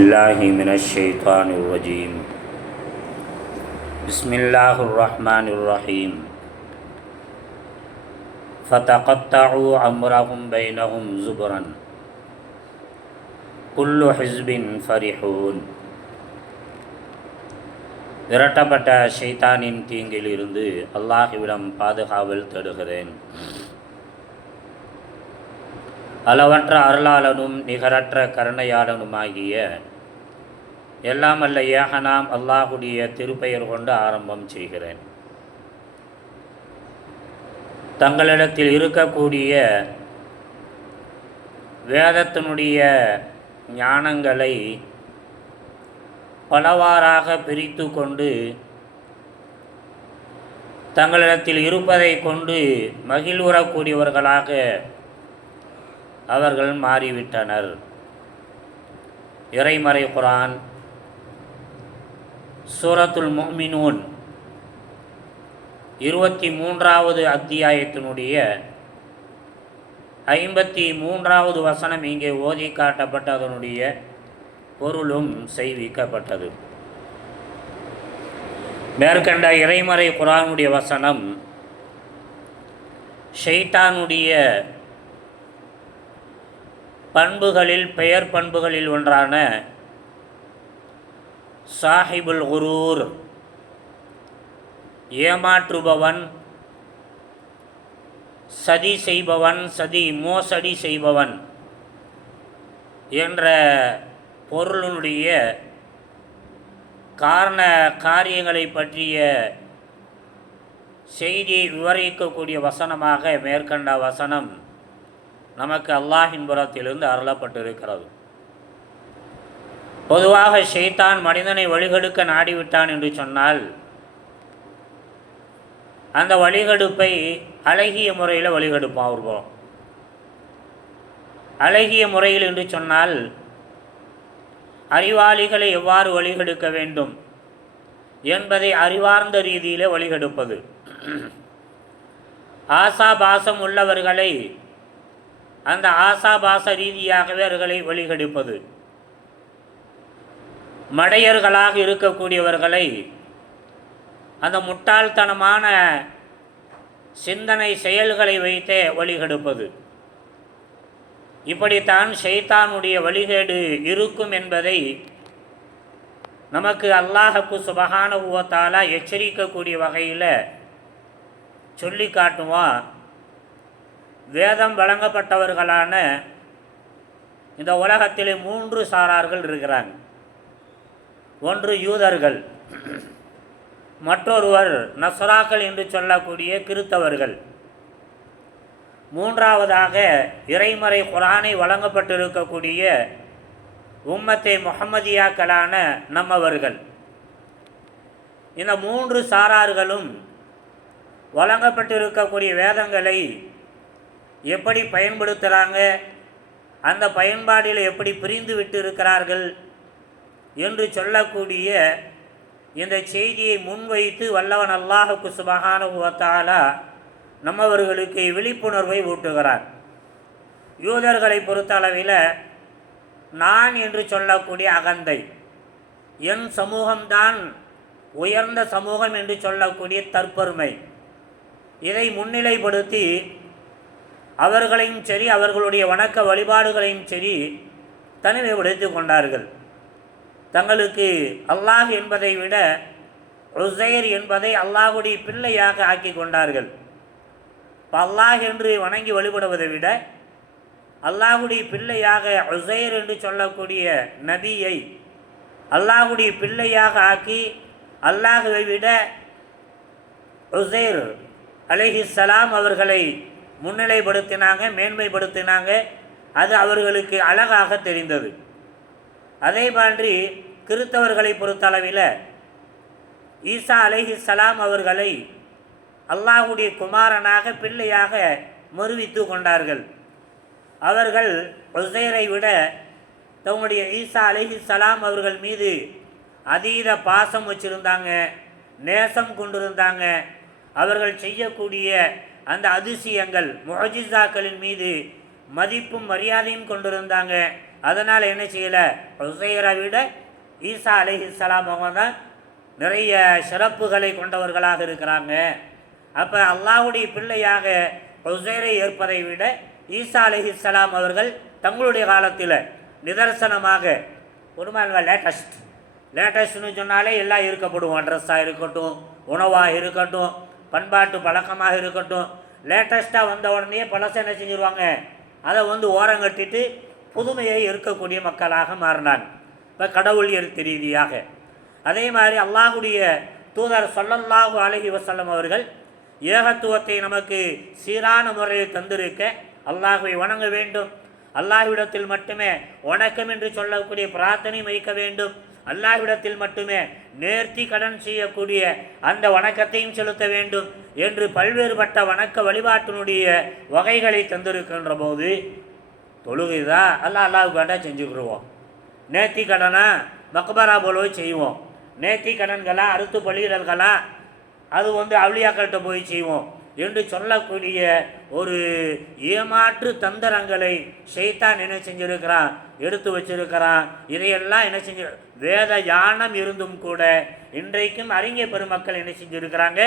الله من الشيطان الرجيم. بسم الله الرحمن الرحيم. فتقطعوا أمرهم بينهم زبرا كل حزب فرحون. விரட்டப்பட்ட ஷைத்தானின் தீங்கிலிருந்து அல்லாஹ்விடம் பாதுகாவல் தேடுகிறேன். அளவற்ற அருளாளனும் நிகரற்ற கருணையாளனுமாகிய எல்லாம் அல்ல ஏகனாம் அல்லாஹுடைய திருப்பெயர் கொண்டு ஆரம்பம் செய்கிறேன். தங்களிடத்தில் இருக்கக்கூடிய வேதத்தினுடைய ஞானங்களை பலவாறாக பிரித்து கொண்டு தங்களிடத்தில் இருப்பதை கொண்டு மகிழ்வுறக்கூடியவர்களாக அவர்கள் மாறிவிட்டனர். இறைமறை குர்ஆன் சூரத்துல் முஃமினூன் 23வது அத்தியாயத்தினுடைய 53வது வசனம் இங்கே ஓதி காட்டப்பட்ட அதனுடைய பொருளும் செய்விக்கப்பட்டது. மேற்கண்ட இறைமறை குர்ஆனுடைய வசனம் ஷைத்தானுடைய பண்புகளில் பெயர் பண்புகளில் ஒன்றான சாஹிபுல் குரூர், ஏமாற்றுபவன், சதி செய்பவன், மோசடி செய்பவன் என்ற பொருளுடைய காரண காரியங்களை பற்றிய செய்தியை விவரிக்கக்கூடிய வசனமாக மேற்கண்ட வசனம் நமக்கு அல்லாஹின் புறத்திலிருந்து அருளப்பட்டிருக்கிறது. பொதுவாக ஷைத்தான் மனிதனை வழிகெடுக்க நாடிவிட்டான் என்று சொன்னால் அந்த வழிகெடுப்பை அழகிய முறையில் வழிகெடுப்பான். ஒரு அழகிய முறையில் என்று சொன்னால் அறிவாளிகளை எவ்வாறு வழிகெடுக்க வேண்டும் என்பதை அறிவார்ந்த ரீதியிலே வழிகெடுப்பது, ஆசாபாசம் உள்ளவர்களை அந்த ஆசாபாச ரீதியாகவே அவர்களை வழிகெடுப்பது, மடையர்களாக இருக்கக்கூடியவர்களை அந்த முட்டாள்தனமான சிந்தனை செயல்களை வைத்தே வழிகெடுப்பது. இப்படித்தான் ஷைத்தானுடைய வழிகேடு இருக்கும் என்பதை நமக்கு அல்லாஹ்வுக்கு சுப்ஹானஹு வ தஆலா எச்சரிக்கக்கூடிய வகையில் சொல்லி காட்டுவான். வேதம் வழங்கப்பட்டவர்களான இந்த உலகத்திலே 3 சாரார்கள் இருக்கிறாங்க. ஒன்று யூதர்கள், மற்றொருவர் நஸ்ராக்கள் என்று சொல்லக்கூடிய கிறித்தவர்கள், மூன்றாவதாக இறைமறை குர்ஆனை வழங்கப்பட்டிருக்கக்கூடிய உம்மத்தே முஹம்மதியாக்களான நம்மவர்கள். இந்த 3 சாரார்களும் வழங்கப்பட்டிருக்கக்கூடிய வேதங்களை எப்படி பயன்படுத்துகிறாங்க, அந்த பயன்பாடில் எப்படி பிரிந்து விட்டு இருக்கிறார்கள் என்று சொல்லக்கூடிய இந்த செய்தியை முன்வைத்து வல்லவன் அல்லாஹ்வுக்கு சுப்ஹானஹு வ தஆலா நம்மவர்களுக்கு விழிப்புணர்வை ஊட்டுகிறார். யூதர்களை பொறுத்தளவில் நான் என்று சொல்லக்கூடிய அகந்தை, என் சமூகம்தான் உயர்ந்த சமூகம் என்று சொல்லக்கூடிய தற்பெருமை, இதை முன்னிலைப்படுத்தி அவர்களையும் சரி அவர்களுடைய வணக்க வழிபாடுகளையும் சரி தனிமைப்படுத்தி கொண்டார்கள். தங்களுக்கு அல்லாஹ் என்பதை விட உஸைர் என்பதை அல்லாஹுடைய பிள்ளையாக ஆக்கி கொண்டார்கள். இப்போ அல்லாஹ் என்று வணங்கி வழிபடுவதை விட அல்லாஹுடைய பிள்ளையாக உஸைர் என்று சொல்லக்கூடிய நபியை அல்லாஹுடைய பிள்ளையாக ஆக்கி அல்லாஹுவை விட உஸைர் அலைஹிஸ்ஸலாம் அவர்களை முன்னிலைப்படுத்தினாங்க, மேன்மைப்படுத்தினாங்க. அது அவர்களுக்கு அழகாக தெரிந்தது. அதே மாதிரி கிறித்தவர்களை பொறுத்தளவில் ஈசா அலைஹிஸ்ஸலாம் அவர்களை அல்லாஹுடைய குமாரனாக பிள்ளையாக மறுவித்து கொண்டார்கள். அவர்கள் உஸைரை விட தங்களுடைய ஈசா அலைஹிஸ்ஸலாம் அவர்கள் மீது அதீத பாசம் வச்சுருந்தாங்க, நேசம் கொண்டிருந்தாங்க. அவர்கள் செய்யக்கூடிய அந்த அதிசயங்கள் முஅஜிஸாக்களின் மீது மதிப்பும் மரியாதையும் கொண்டிருந்தாங்க. அதனால் என்ன செய்யலை, உசைரை விட ஈசா அலைஹிஸ்ஸலாம் அவங்க தான் நிறைய சிறப்புகளை கொண்டவர்களாக இருக்கிறாங்க. அப்போ அல்லாஹுடைய பிள்ளையாக உசைரை ஏற்பதை விட ஈசா அலைஹிஸ்ஸலாம் அவர்கள் தங்களுடைய காலத்தில் நிதர்சனமாக ஒரு லேட்டஸ்ட்னு சொன்னாலே எல்லாம் இருக்கப்படுவோம். ட்ரெஸ்ஸாக இருக்கட்டும், உணவாக இருக்கட்டும், பண்பாட்டு பழக்கமாக இருக்கட்டும், லேட்டஸ்ட்டாக வந்த உடனே பழசை என்ன செஞ்சுருவாங்க, அதை ஓரங்கட்டிட்டு புதுமையை இருக்கக்கூடிய மக்களாக மாறினாங்க. இப்போ கடவுள் எழுத்து ரீதியாக அதே மாதிரி அல்லாஹுடைய தூதர் ஸல்லல்லாஹு அலைஹி வஸல்லம் அவர்கள் ஏகத்துவத்தை நமக்கு சீரான முறையில் தந்திருக்க அல்லாஹுவை வணங்க வேண்டும், அல்லாஹ்விடத்தில் மட்டுமே வணக்கம் என்று சொல்லக்கூடிய பிரார்த்தனை வைக்க வேண்டும், அல்லாஹ்விடத்தில் மட்டுமே நேர்த்தி கடன் செய்யக்கூடிய அந்த வணக்கத்தையும் செலுத்த வேண்டும் என்று பல்வேறுபட்ட வணக்க வழிபாட்டினுடைய வகைகளை தந்திருக்கின்ற போது தொழுகைதா அல்லாஹ்வுக்கு வேண்டா செஞ்சுக்கிடுவோம், நேர்த்தி கடனா மக்பரா போலவே செய்வோம், நேர்த்தி கடன்களா அறுத்து பலியிடல்களா அது அவுளியாக்கள்கிட்ட போய் செய்வோம் என்று சொல்லக்கூடிய ஒரு ஏமாற்று தந்திரங்களை ஷைத்தான் என்ன செஞ்சிருக்கிறான், எடுத்து வச்சிருக்கிறான். இதையெல்லாம் என்ன செஞ்சு வேத ஞானம் இருந்தும் கூட இன்றைக்கும் அறிஞர் பெருமக்கள் என்ன செஞ்சுருக்கிறாங்க,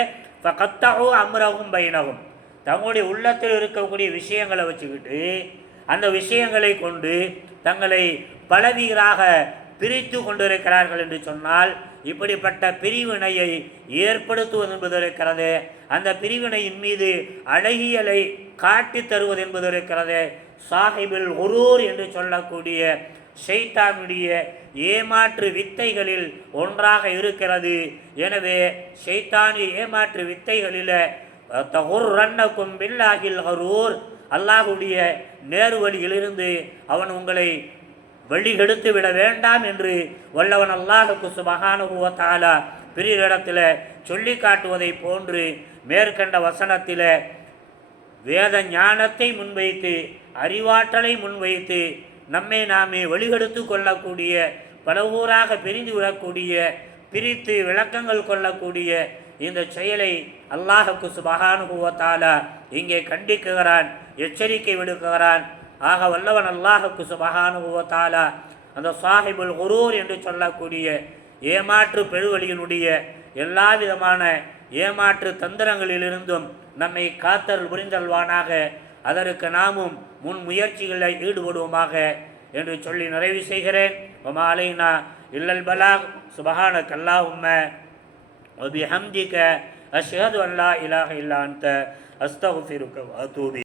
ஃபகத்தஹு அம்ரஹும் பைனஹும், தங்களுடைய உள்ளத்தில் இருக்கக்கூடிய விஷயங்களை வச்சுக்கிட்டு அந்த விஷயங்களை கொண்டு தங்களை பலவீராக பிரித்து கொண்டிருக்கிறார்கள் என்று சொன்னால், இப்படிப்பட்ட பிரிவினையை ஏற்படுத்துவது என்பது இருக்கிறது, அந்த பிரிவினையின் மீது அழகியலை காட்டி தருவது என்பது இருக்கிறது. சாஹிபுல் குரூர் என்று சொல்லக்கூடிய ஷைத்தானுடைய ஏமாற்று வித்தைகளில் ஒன்றாக இருக்கிறது. எனவே ஷைத்தானிய ஏமாற்று வித்தைகளில் தகுர்ரன்னக்கும் பில்லாஹில் கரூர், அல்லாஹுடைய நேர்வழியிலிருந்து அவன் உங்களை வழிகெடுத்து விட வேண்டாம் என்று வல்லவன் அல்லாஹுக்கு சுப்ஹானஹு வ தஆலா பிறரிடத்தில் சொல்லி காட்டுவதை போன்று மேற்கண்ட வசனத்தில் வேத ஞானத்தை முன்வைத்து அறிவாற்றலை முன்வைத்து நம்மை நாமே வழிகெடுத்து கொள்ளக்கூடிய பலவூராக பிரிந்து விடக்கூடிய பிரித்து விளக்கங்கள் கொள்ளக்கூடிய இந்த செயலை அல்லாஹுக்கு சுப்ஹானஹு வ தஆலா இங்கே கண்டிக்குகிறான், எச்சரிக்கை விடுக்குகிறான். ஆக வல்லவன் அல்லாஹுக்கு சுப்ஹானஹு வ தஆலா அந்த சாஹிபுல் குரூர் என்று சொல்லக்கூடிய ஏமாற்று பெருவழியினுடைய எல்லா விதமான ஏமாற்று தந்திரங்களிலிருந்தும் நம்மை காத்தல் புரிந்தல்வானாக. அதற்கு நாமும் முன் முயற்சிகளை ஈடுபடுவோமாக என்று சொல்லி நிறைவு செய்கிறேன். வமா அலைனா இல்லல் பலாக். சுப்ஹானக அல்லாஹும்ம வ பிஹம்திக அஷ்ஹது அன் லா இலாஹ இல்லா அன்த அஸ்தக்ஃபிருக வ அத்தூபு